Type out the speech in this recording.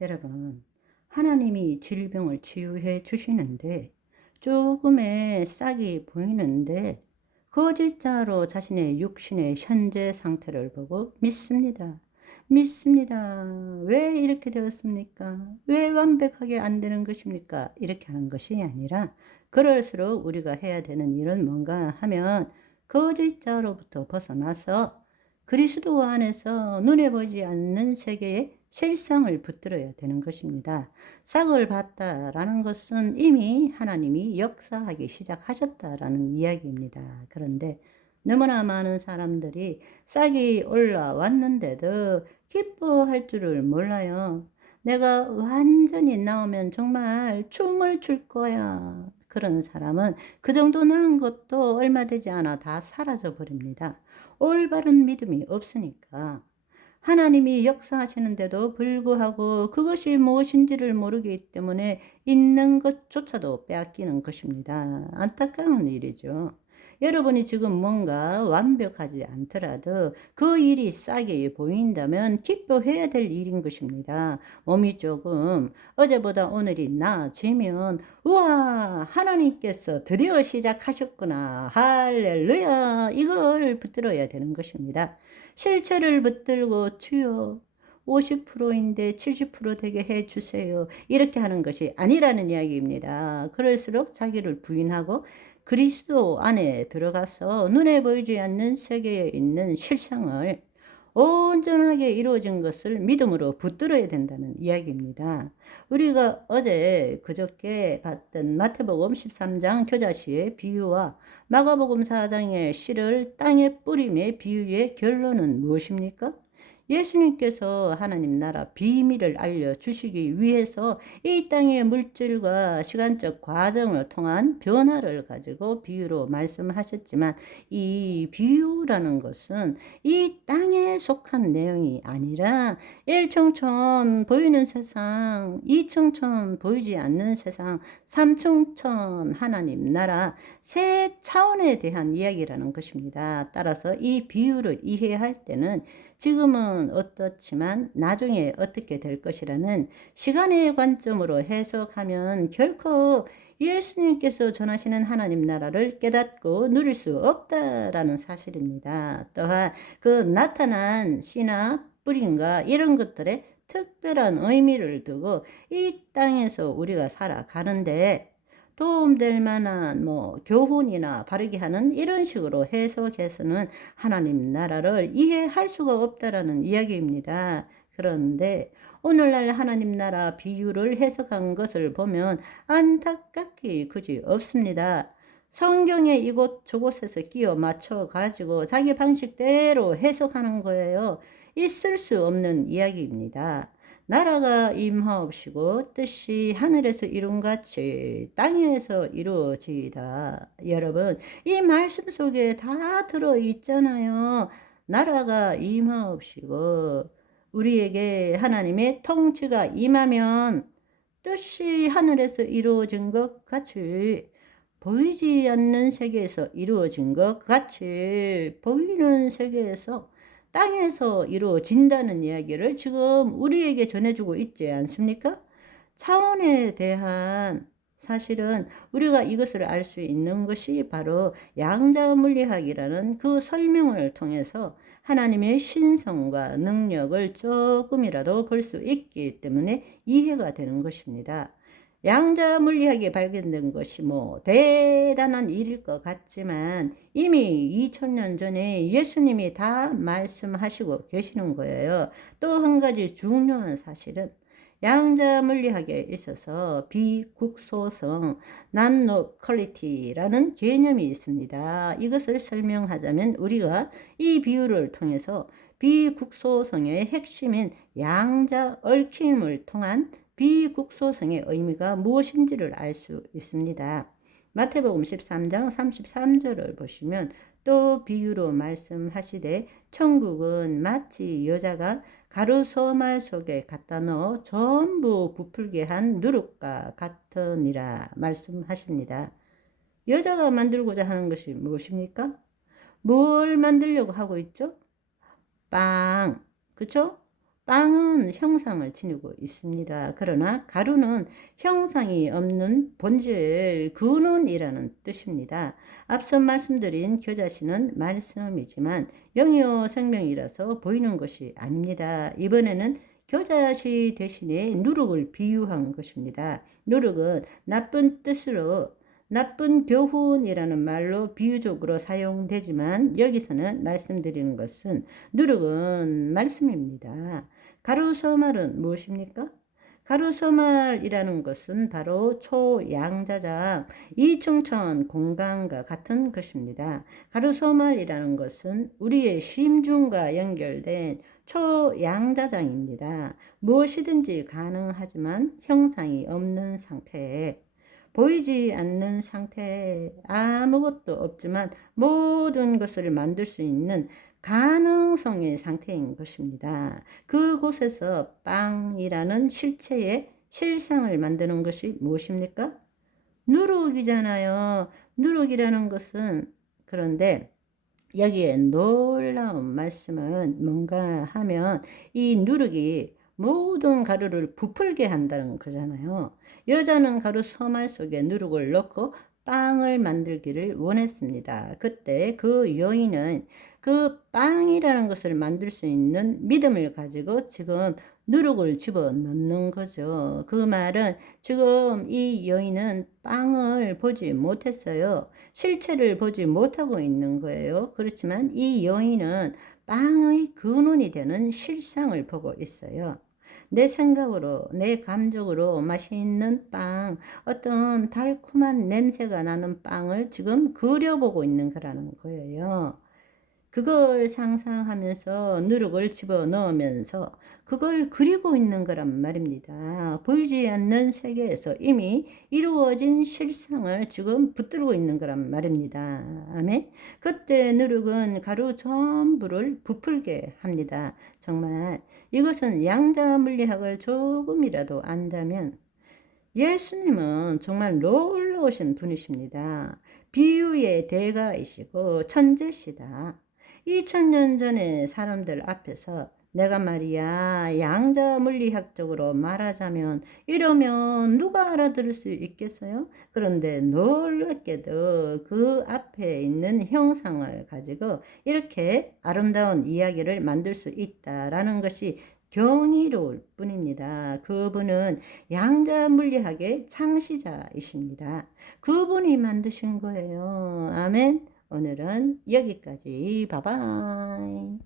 여러분, 하나님이 질병을 치유해 주시는데 조금의 싹이 보이는데 거짓자로 자신의 육신의 현재 상태를 보고 믿습니다. 믿습니다. 왜 이렇게 되었습니까? 왜 완벽하게 안 되는 것입니까? 이렇게 하는 것이 아니라 그럴수록 우리가 해야 되는 일은 뭔가 하면 거짓자로부터 벗어나서 그리스도 안에서 눈에 보이지 않는 세계의 실상을 붙들어야 되는 것입니다. 싹을 봤다라는 것은 이미 하나님이 역사하기 시작하셨다라는 이야기입니다. 그런데 너무나 많은 사람들이 싹이 올라왔는데도 기뻐할 줄을 몰라요. 내가 완전히 나오면 정말 춤을 출 거야. 그런 사람은 그 정도 나은 것도 얼마 되지 않아 다 사라져 버립니다. 올바른 믿음이 없으니까. 하나님이 역사하시는데도 불구하고 그것이 무엇인지를 모르기 때문에 있는 것조차도 빼앗기는 것입니다. 안타까운 일이죠. 여러분이 지금 뭔가 완벽하지 않더라도 그 일이 싹이 보인다면 기뻐해야 될 일인 것입니다. 몸이 조금 어제보다 오늘이 나아지면 우와, 하나님께서 드디어 시작하셨구나, 할렐루야, 이걸 붙들어야 되는 것입니다. 실체를 붙들고 주여 50%인데 70% 되게 해주세요, 이렇게 하는 것이 아니라는 이야기입니다. 그럴수록 자기를 부인하고 그리스도 안에 들어가서 눈에 보이지 않는 세계에 있는 실상을 온전하게 이루어진 것을 믿음으로 붙들어야 된다는 이야기입니다. 우리가 어제 그저께 봤던 마태복음 13장 겨자씨의 비유와 마가복음 4장의 씨를 땅에 뿌림의 비유의 결론은 무엇입니까? 예수님께서 하나님 나라 비밀을 알려주시기 위해서 이 땅의 물질과 시간적 과정을 통한 변화를 가지고 비유로 말씀하셨지만, 이 비유라는 것은 이 땅에 속한 내용이 아니라 1청천 보이는 세상, 2청천 보이지 않는 세상, 3청천 하나님 나라 세 차원에 대한 이야기라는 것입니다. 따라서 이 비유를 이해할 때는 지금은 어떻지만 나중에 어떻게 될 것이라는 시간의 관점으로 해석하면 결코 예수님께서 전하시는 하나님 나라를 깨닫고 누릴 수 없다라는 사실입니다. 또한 그 나타난 씨나 뿌림과 이런 것들의 특별한 의미를 두고 이 땅에서 우리가 살아가는데 도움될 만한 교훈이나 바르게 하는 이런 식으로 해석해서는 하나님 나라를 이해할 수가 없다라는 이야기입니다. 그런데 오늘날 하나님 나라 비유를 해석한 것을 보면 안타깝기 그지 없습니다. 성경에 이곳 저곳에서 끼워 맞춰 가지고 자기 방식대로 해석하는 거예요. 있을 수 없는 이야기입니다. 나라가 임하옵시고 뜻이 하늘에서 이룬같이 땅에서 이루어지이다. 여러분, 이 말씀 속에 다 들어있잖아요. 나라가 임하옵시고 우리에게 하나님의 통치가 임하면 뜻이 하늘에서 이루어진 것 같이, 보이지 않는 세계에서 이루어진 것 같이 보이는 세계에서 땅에서 이루어진다는 이야기를 지금 우리에게 전해주고 있지 않습니까? 차원에 대한, 사실은 우리가 이것을 알 수 있는 것이 바로 양자물리학이라는 그 설명을 통해서 하나님의 신성과 능력을 조금이라도 볼 수 있기 때문에 이해가 되는 것입니다. 양자 물리학이 발견된 것이 대단한 일일 것 같지만 이미 2000년 전에 예수님이 다 말씀하시고 계시는 거예요. 또 한 가지 중요한 사실은 양자 물리학에 있어서 비국소성, non-locality라는 개념이 있습니다. 이것을 설명하자면 우리가 이 비유를 통해서 비국소성의 핵심인 양자 얽힘을 통한 비국소성의 의미가 무엇인지를 알 수 있습니다. 마태복음 13장 33절을 보시면 또 비유로 말씀하시되 천국은 마치 여자가 가루 서말 속에 갖다 넣어 전부 부풀게 한 누룩과 같으니라 말씀하십니다. 여자가 만들고자 하는 것이 무엇입니까? 뭘 만들려고 하고 있죠? 빵, 그쵸? 빵은 형상을 지니고 있습니다. 그러나 가루는 형상이 없는 본질, 근원이라는 뜻입니다. 앞서 말씀드린 겨자씨는 말씀이지만 영이요 생명이라서 보이는 것이 아닙니다. 이번에는 겨자씨 대신에 누룩을 비유한 것입니다. 누룩은 나쁜 뜻으로 나쁜 교훈이라는 말로 비유적으로 사용되지만 여기서는 말씀드리는 것은 누룩은 말씀입니다. 가루서말은 무엇입니까? 가루서말이라는 것은 바로 초양자장, 이청천 공간과 같은 것입니다. 가루서말이라는 것은 우리의 심중과 연결된 초양자장입니다. 무엇이든지 가능하지만 형상이 없는 상태에, 보이지 않는 상태에, 아무것도 없지만 모든 것을 만들 수 있는 가능성의 상태인 것입니다. 그곳에서 빵이라는 실체의 실상을 만드는 것이 무엇입니까? 누룩이잖아요. 누룩이라는 것은, 그런데 여기에 놀라운 말씀은 뭔가 하면 이 누룩이 모든 가루를 부풀게 한다는 거잖아요. 여자는 가루 서말 속에 누룩을 넣고 빵을 만들기를 원했습니다. 그때 그 여인은 그 빵이라는 것을 만들 수 있는 믿음을 가지고 지금 누룩을 집어넣는 거죠. 그 말은 지금 이 여인은 빵을 보지 못했어요. 실체를 보지 못하고 있는 거예요. 그렇지만 이 여인은 빵의 근원이 되는 실상을 보고 있어요. 내 생각으로, 내 감정으로 맛있는 빵, 어떤 달콤한 냄새가 나는 빵을 지금 그려보고 있는 거라는 거예요. 그걸 상상하면서 누룩을 집어넣으면서 그걸 그리고 있는 거란 말입니다. 보이지 않는 세계에서 이미 이루어진 실상을 지금 붙들고 있는 거란 말입니다. 아멘. 그때 누룩은 가루 전부를 부풀게 합니다. 정말 이것은 양자 물리학을 조금이라도 안다면 예수님은 정말 놀라우신 분이십니다. 비유의 대가이시고 천재시다. 2000년 전에 사람들 앞에서 내가 말이야 양자 물리학적으로 말하자면 이러면 누가 알아들을 수 있겠어요? 그런데 놀랍게도 그 앞에 있는 형상을 가지고 이렇게 아름다운 이야기를 만들 수 있다라는 것이 경이로울 뿐입니다. 그분은 양자 물리학의 창시자이십니다. 그분이 만드신 거예요. 아멘. 오늘은 여기까지. 바이바이.